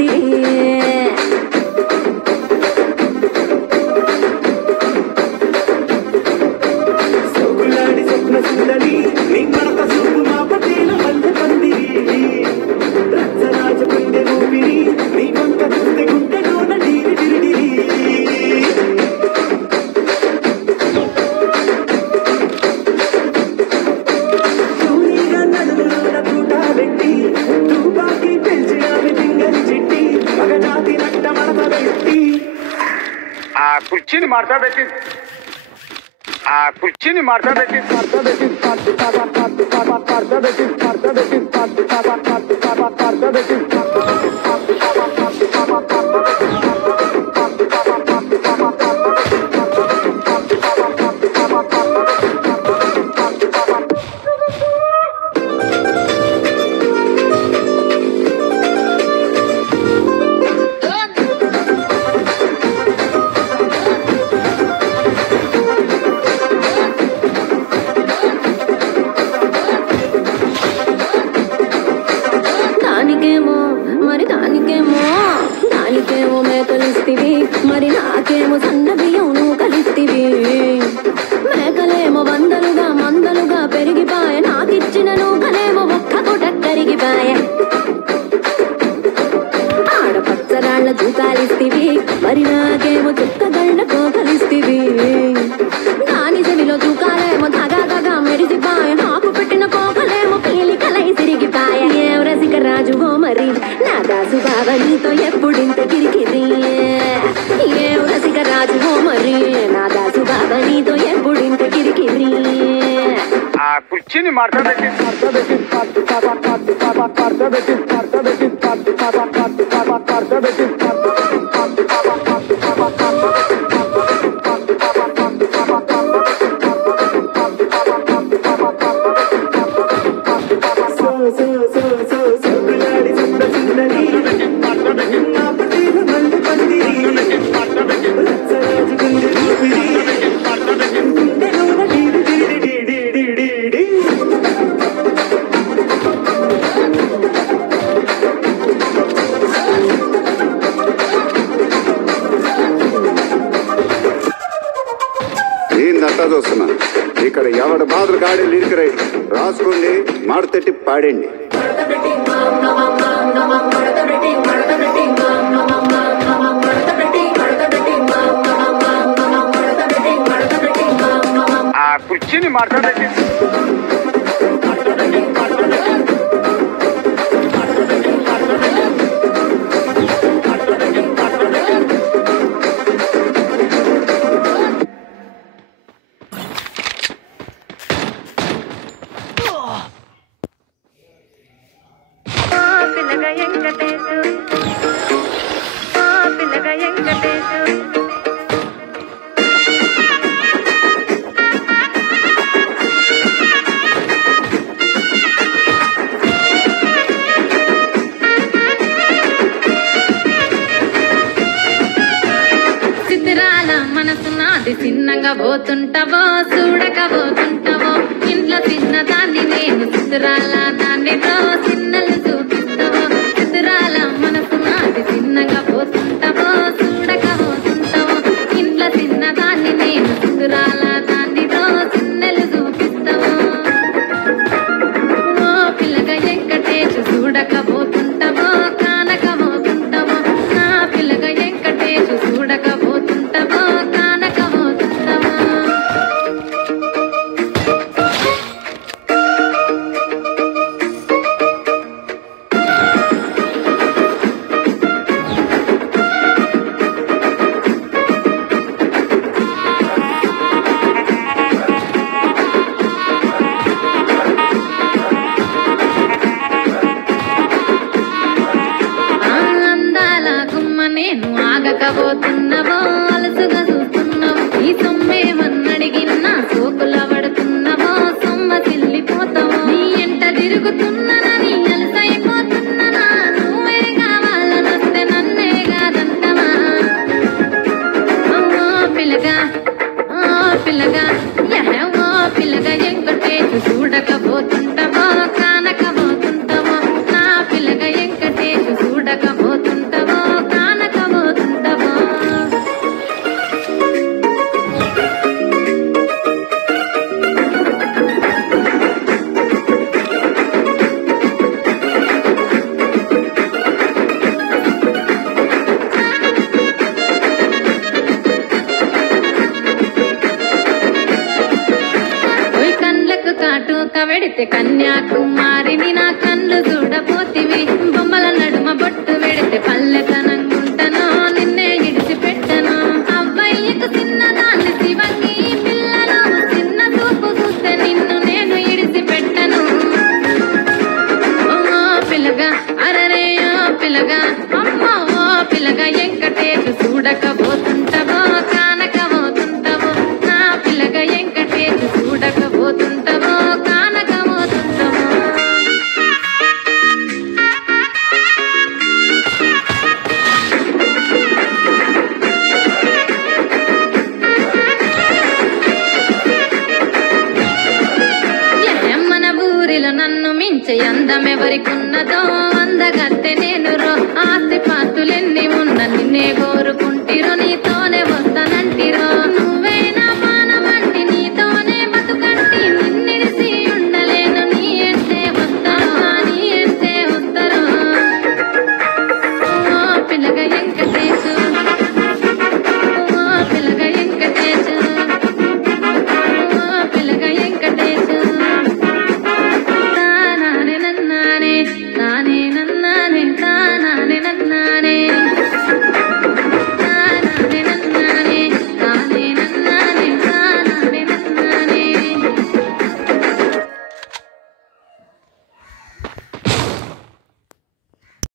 కలిస్తివి సోకులాడి స్వప్న సుందరి నీ మడత చూపు మా పటేల మల్లె పందిరి రచ్చరాజ గుండె ఊపిరి నీ వంక చూస్తే గుండెలోన డీరి డిరిడిరి చూరిగా నడుములోన తూట పెట్టి తుపాకి పెంచినావి పింగలి చిట్టి మగజాతి నట్ట మడత పెట్టి ఆ కుర్చీని మార్చబెట్టి దానికేమో మేకలిస్తివి మరి నాకేమో సన్న బియ్యం నువ్వు కలిస్తివి మేకలేమో వందలుగా మందలుగా పెరిగిపాయ నాకిచ్చిన నూకలేమో ఒక్క పూట కరిగిపాయ ఆడపచ్చరాళ్ల తూకాలిస్తివి మరి నాకేమో చుక్కగళ్ళ కోకలిస్తివి దాని చెవిలో తూకాలేమో దగా దగా మెరిసిపాయ నాకు పెట్టిన కోకలేమో పీలికలై సిరిగిపాయ ఏం రసిక రాజువో మరి నా దాసు బాబా నీతో ఎప్పుడింత కిరికిరి ఏం రసిక రాజువో మరి నా దాసు బాబా నీతో ఎప్పుడింత కిరికిరి ఆ కుర్చీని మార్చబెట్టి సోకులాడి స్వప్న సుందరి నా పటేల మల్లె పందిరి రచ్చరాజ గుండె ఊపిరి గుండెలోన డీరి డిరిడి డిరిడి డిరిడి ఏందంతా చూస్తున్నా ఇక్కడ ఎవడ బాధలు కాడే లిరిక్ రైట్ రాసుకోండి మాడతెట్టి పాడండి ఆ కుర్చీని మార్చబెట్టి చిన్నగా పోతుంటావో చూడకపోతుంటావో ఇంట్లో చిన్న దాన్ని నేను చిత్రాల దాన్నితో చిన్నలు చూపిస్తావో చిత్రాల మనసు నాది చిన్నగా పోతుంటావో చూడకపోతుంటావో ఇంట్లో చిన్న దాన్ని నేను చిత్రాల దాన్నితో చిన్నలు చూపిస్తావో ఓ పిల్లగా వెంకటేష్ చూడకపోతుంటావో కానకపోతుంటావో నా పిల్లగా వెంకటేష్ చూడకపోతుంటావో ఆగకపోతున్నావో అలసుగా చూస్తున్నావు ఈ సొమ్మేమన్నడిగిన్నా సోకుల పడుతున్నావో సొమ్మ తిల్లిపోతావు నీ ఎంట తిరుగుతున్నానని అలసైపోతున్నానా నువ్వే కావాలనొస్తే నన్నే కాదంటావా ఓ పిల్లగా ఓ పిల్లగా వెంకటేష్ చూడకపోతుంటావో కానకపోతుంటావో నా పిల్లగా వెంకటేష్ చూడకపోతుంటావో అరరే పిల్లగా అమ్మ